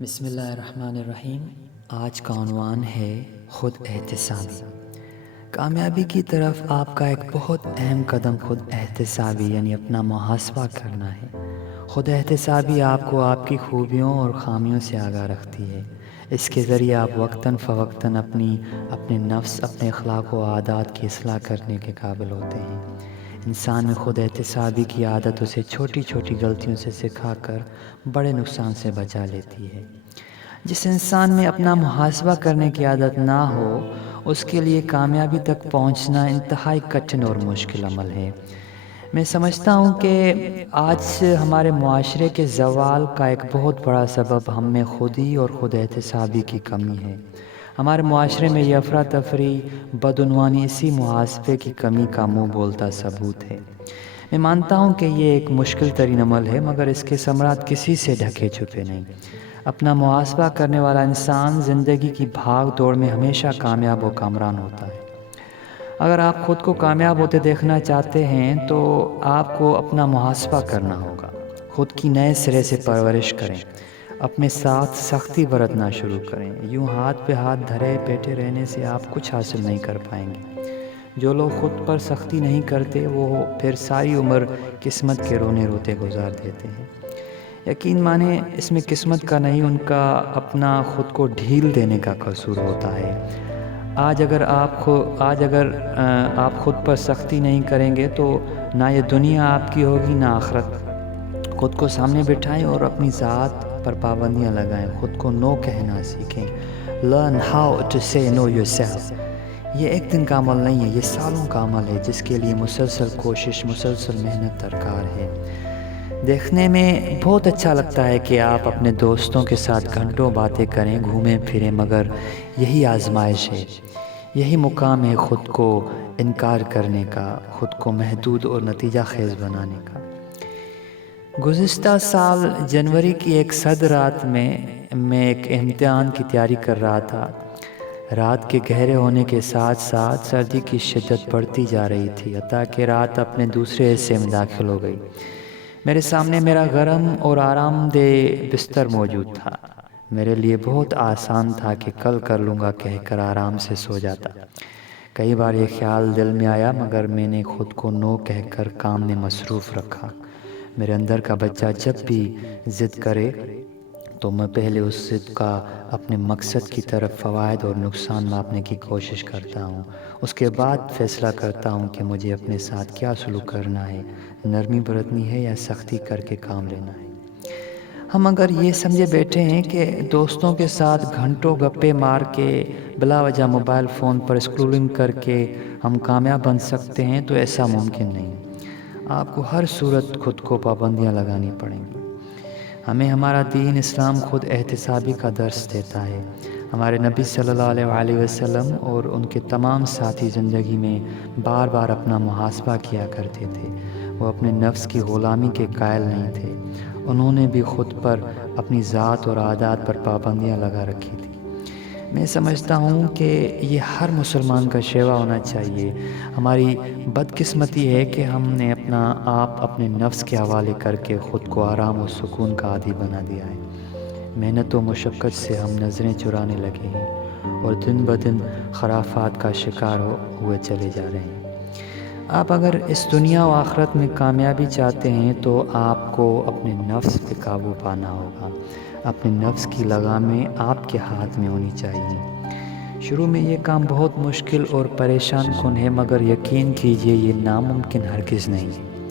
بسم اللہ الرحمن الرحیم۔ آج کا عنوان ہے خود احتسابی۔ کامیابی کی طرف آپ کا ایک بہت اہم قدم خود احتسابی یعنی اپنا محاسبہ کرنا ہے۔ خود احتسابی آپ کو آپ کی خوبیوں اور خامیوں سے آگاہ رکھتی ہے۔ اس کے ذریعے آپ وقتاً فوقتاً اپنے نفس، اپنے اخلاق و عادات کی اصلاح کرنے کے قابل ہوتے ہیں۔ انسان میں خود احتسابی کی عادت اسے چھوٹی چھوٹی غلطیوں سے سکھا کر بڑے نقصان سے بچا لیتی ہے۔ جس انسان میں اپنا محاسبہ کرنے کی عادت نہ ہو، اس کے لیے کامیابی تک پہنچنا انتہائی کٹھن اور مشکل عمل ہے۔ میں سمجھتا ہوں کہ آج ہمارے معاشرے کے زوال کا ایک بہت بڑا سبب ہم میں خودی اور خود احتسابی کی کمی ہے۔ ہمارے معاشرے میں یہ افراتفری، بدعنوانی اسی محاسبے کی کمی کا منہ بولتا ثبوت ہے۔ میں مانتا ہوں کہ یہ ایک مشکل ترین عمل ہے، مگر اس کے ثمرات کسی سے ڈھکے چھپے نہیں۔ اپنا محاسبہ کرنے والا انسان زندگی کی بھاگ دوڑ میں ہمیشہ کامیاب و کامران ہوتا ہے۔ اگر آپ خود کو کامیاب ہوتے دیکھنا چاہتے ہیں تو آپ کو اپنا محاسبہ کرنا ہوگا۔ خود کی نئے سرے سے پرورش کریں، اپنے ساتھ سختی برتنا شروع کریں۔ یوں ہاتھ پہ ہاتھ دھرے بیٹھے رہنے سے آپ کچھ حاصل نہیں کر پائیں گے۔ جو لوگ خود پر سختی نہیں کرتے وہ پھر ساری عمر قسمت کے رونے روتے گزار دیتے ہیں۔ یقین مانیں، اس میں قسمت کا نہیں، ان کا اپنا خود کو ڈھیل دینے کا قصور ہوتا ہے۔ آج اگر آپ خود پر سختی نہیں کریں گے تو نہ یہ دنیا آپ کی ہوگی نہ آخرت۔ خود کو سامنے بٹھائیں اور اپنی ذات پر پابندیاں لگائیں۔ خود کو نو کہنا سیکھیں۔ Learn how to say no yourself۔ یہ ایک دن کا عمل نہیں ہے، یہ سالوں کا عمل ہے جس کے لیے مسلسل کوشش، مسلسل محنت درکار ہے۔ دیکھنے میں بہت اچھا لگتا ہے کہ آپ اپنے دوستوں کے ساتھ گھنٹوں باتیں کریں، گھومیں پھریں، مگر یہی آزمائش ہے، یہی مقام ہے خود کو انکار کرنے کا، خود کو محدود اور نتیجہ خیز بنانے کا۔ گزشتہ سال جنوری کی ایک سرد رات میں ایک امتحان کی تیاری کر رہا تھا۔ رات کے گہرے ہونے کے ساتھ ساتھ سردی کی شدت بڑھتی جا رہی تھی، حتیٰ کہ رات اپنے دوسرے حصے میں داخل ہو گئی۔ میرے سامنے میرا گرم اور آرام دہ بستر موجود تھا۔ میرے لیے بہت آسان تھا کہ کل کر لوں گا کہہ کر آرام سے سو جاتا۔ کئی بار یہ خیال دل میں آیا، مگر میں نے خود کو نو کہہ کر کام میں مصروف رکھا۔ میرے اندر کا بچہ جب بھی ضد کرے تو میں پہلے اس ضد کا اپنے مقصد کی طرف فوائد اور نقصان ماپنے کی کوشش کرتا ہوں۔ اس کے بعد فیصلہ کرتا ہوں کہ مجھے اپنے ساتھ کیا سلوک کرنا ہے، نرمی برتنی ہے یا سختی کر کے کام لینا ہے۔ ہم اگر یہ سمجھے بیٹھے ہیں کہ دوستوں کے ساتھ گھنٹوں گپے مار کے، بلا وجہ موبائل فون پر اسکرولنگ کر کے ہم کامیاب بن سکتے ہیں تو ایسا ممکن نہیں۔ آپ کو ہر صورت خود کو پابندیاں لگانی پڑیں گی۔ ہمیں ہمارا دین اسلام خود احتسابی کا درس دیتا ہے۔ ہمارے نبی صلی اللہ علیہ وسلم اور ان کے تمام ساتھی زندگی میں بار بار اپنا محاسبہ کیا کرتے تھے۔ وہ اپنے نفس کی غلامی کے قائل نہیں تھے۔ انہوں نے بھی خود پر، اپنی ذات اور عادات پر پابندیاں لگا رکھی تھی۔ میں سمجھتا ہوں کہ یہ ہر مسلمان کا شیوا ہونا چاہیے۔ ہماری بدقسمتی ہے کہ ہم نے اپنا آپ اپنے نفس کے حوالے کر کے خود کو آرام و سکون کا عادی بنا دیا ہے۔ محنت و مشقت سے ہم نظریں چرانے لگے ہیں اور دن بدن خرافات کا شکار ہوئے چلے جا رہے ہیں۔ آپ اگر اس دنیا و آخرت میں کامیابی چاہتے ہیں تو آپ کو اپنے نفس پہ قابو پانا ہوگا۔ اپنے نفس کی لگامیں آپ کے ہاتھ میں ہونی چاہیے۔ شروع میں یہ کام بہت مشکل اور پریشان کن ہے، مگر یقین کیجئے یہ ناممکن ہرگز نہیں ہے۔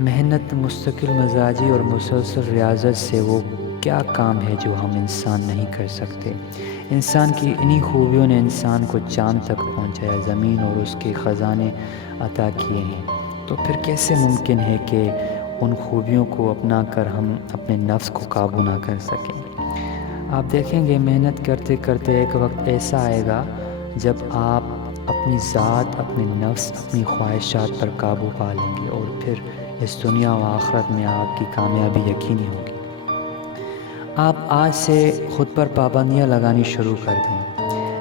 محنت، مستقل مزاجی اور مسلسل ریاضت سے وہ کیا کام ہے جو ہم انسان نہیں کر سکتے۔ انسان کی انہی خوبیوں نے انسان کو چاند تک پہنچایا، زمین اور اس کے خزانے عطا کیے ہیں، تو پھر کیسے ممکن ہے کہ ان خوبیوں کو اپنا کر ہم اپنے نفس کو قابو نہ کر سکیں۔ آپ دیکھیں گے محنت کرتے کرتے ایک وقت ایسا آئے گا جب آپ اپنی ذات، اپنے نفس، اپنی خواہشات پر قابو پا لیں گے، اور پھر اس دنیا و آخرت میں آپ کی کامیابی یقینی ہوگی۔ آپ آج سے خود پر پابندیاں لگانی شروع کر دیں۔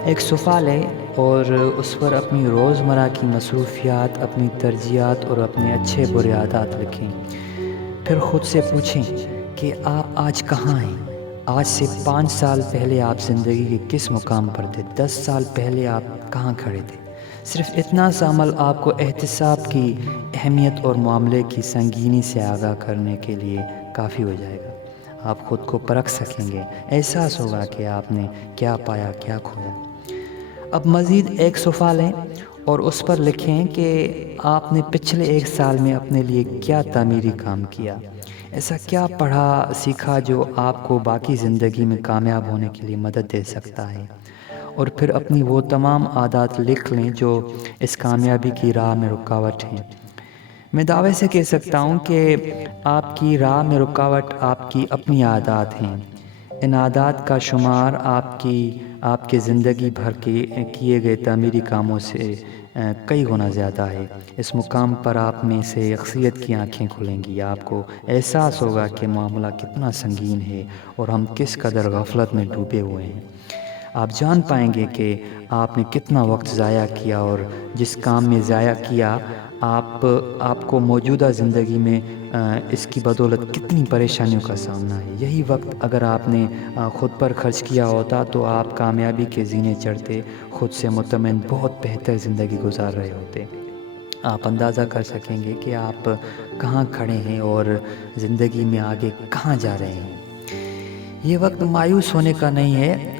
ایک صفحہ لیں اور اس پر اپنی روزمرہ کی مصروفیات، اپنی ترجیحات اور اپنے اچھے برے عادات لکھیں۔ پھر خود سے پوچھیں کہ آپ آج کہاں ہیں، آج سے 5 سال پہلے آپ زندگی کے کس مقام پر تھے؟ 10 سال پہلے آپ کہاں کھڑے تھے؟ صرف اتنا سا عمل آپ کو احتساب کی اہمیت اور معاملے کی سنگینی سے آگاہ کرنے کے لیے کافی ہو جائے گا۔ آپ خود کو پرکھ سکیں گے، احساس ہوگا کہ آپ نے کیا پایا، کیا کھویا۔ اب مزید ایک صفحہ لیں اور اس پر لکھیں کہ آپ نے پچھلے 1 سال میں اپنے لیے کیا تعمیری کام کیا، ایسا کیا پڑھا سیکھا جو آپ کو باقی زندگی میں کامیاب ہونے کے لیے مدد دے سکتا ہے۔ اور پھر اپنی وہ تمام عادات لکھ لیں جو اس کامیابی کی راہ میں رکاوٹ ہیں۔ میں دعوے سے کہہ سکتا ہوں کہ آپ کی راہ میں رکاوٹ آپ کی اپنی عادات ہیں۔ ان عادات کا شمار آپ کے زندگی بھر کے کیے گئے تعمیری کاموں سے کئی گنا زیادہ ہے۔ اس مقام پر آپ میں سے یکسویت کی آنکھیں کھلیں گی۔ آپ کو احساس ہوگا کہ معاملہ کتنا سنگین ہے اور ہم کس قدر غفلت میں ڈوبے ہوئے ہیں۔ آپ جان پائیں گے کہ آپ نے کتنا وقت ضائع کیا اور جس کام میں ضائع کیا آپ کو موجودہ زندگی میں اس کی بدولت کتنی پریشانیوں کا سامنا ہے۔ یہی وقت اگر آپ نے خود پر خرچ کیا ہوتا تو آپ کامیابی کے زینے چڑھتے، خود سے مطمئن بہت بہتر زندگی گزار رہے ہوتے۔ آپ اندازہ کر سکیں گے کہ آپ کہاں کھڑے ہیں اور زندگی میں آگے کہاں جا رہے ہیں۔ یہ وقت مایوس ہونے کا نہیں ہے،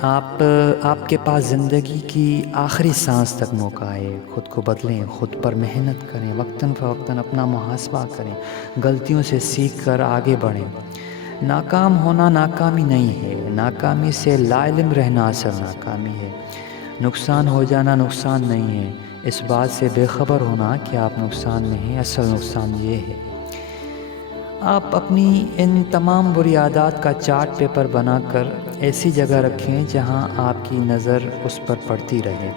آپ کے پاس زندگی کی آخری سانس تک موقع ہے۔ خود کو بدلیں، خود پر محنت کریں، وقتاً فوقتاً اپنا محاسبہ کریں، غلطیوں سے سیکھ کر آگے بڑھیں۔ ناکام ہونا ناکامی نہیں ہے، ناکامی سے لا علم رہنا اصل ناکامی ہے۔ نقصان ہو جانا نقصان نہیں ہے، اس بات سے بے خبر ہونا کہ آپ نقصان میں ہیں اصل نقصان یہ ہے۔ آپ اپنی ان تمام بری عادات کا چارٹ پیپر بنا کر ایسی جگہ رکھیں جہاں آپ کی نظر اس پر پڑتی رہے۔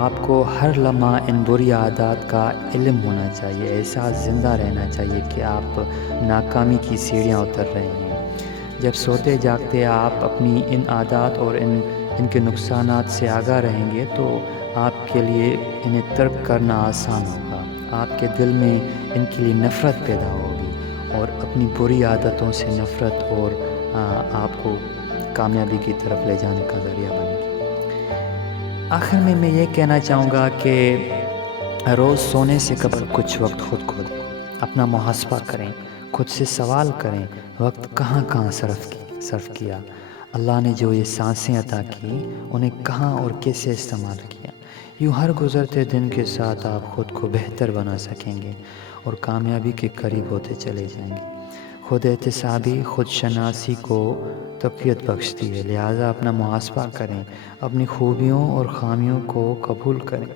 آپ کو ہر لمحہ ان بری عادات کا علم ہونا چاہیے، احساس زندہ رہنا چاہیے کہ آپ ناکامی کی سیڑھیاں اتر رہے ہیں۔ جب سوتے جاگتے آپ اپنی ان عادات اور ان کے نقصانات سے آگاہ رہیں گے تو آپ کے لیے انہیں ترک کرنا آسان ہوگا۔ آپ کے دل میں ان کے لیے نفرت پیدا ہوگی اور اپنی بری عادتوں سے نفرت اور آپ کو کامیابی کی طرف لے جانے کا ذریعہ بنے گی۔ آخر میں یہ کہنا چاہوں گا کہ روز سونے سے قبل کچھ وقت خود کو دیں، اپنا محاسبہ کریں، خود سے سوال کریں وقت کہاں صرف کیا، اللہ نے جو یہ سانسیں عطا کی انہیں کہاں اور کیسے استعمال کیا۔ یوں ہر گزرتے دن کے ساتھ آپ خود کو بہتر بنا سکیں گے اور کامیابی کے قریب ہوتے چلے جائیں گے۔ خود احتسابی خود شناسی کو تقویت بخشتی ہے، لہٰذا اپنا محاسبہ کریں، اپنی خوبیوں اور خامیوں کو قبول کریں،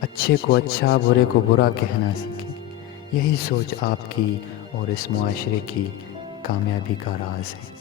اچھے کو اچھا، برے کو برا کہنا سیکھیں۔ یہی سوچ آپ کی اور اس معاشرے کی کامیابی کا راز ہے۔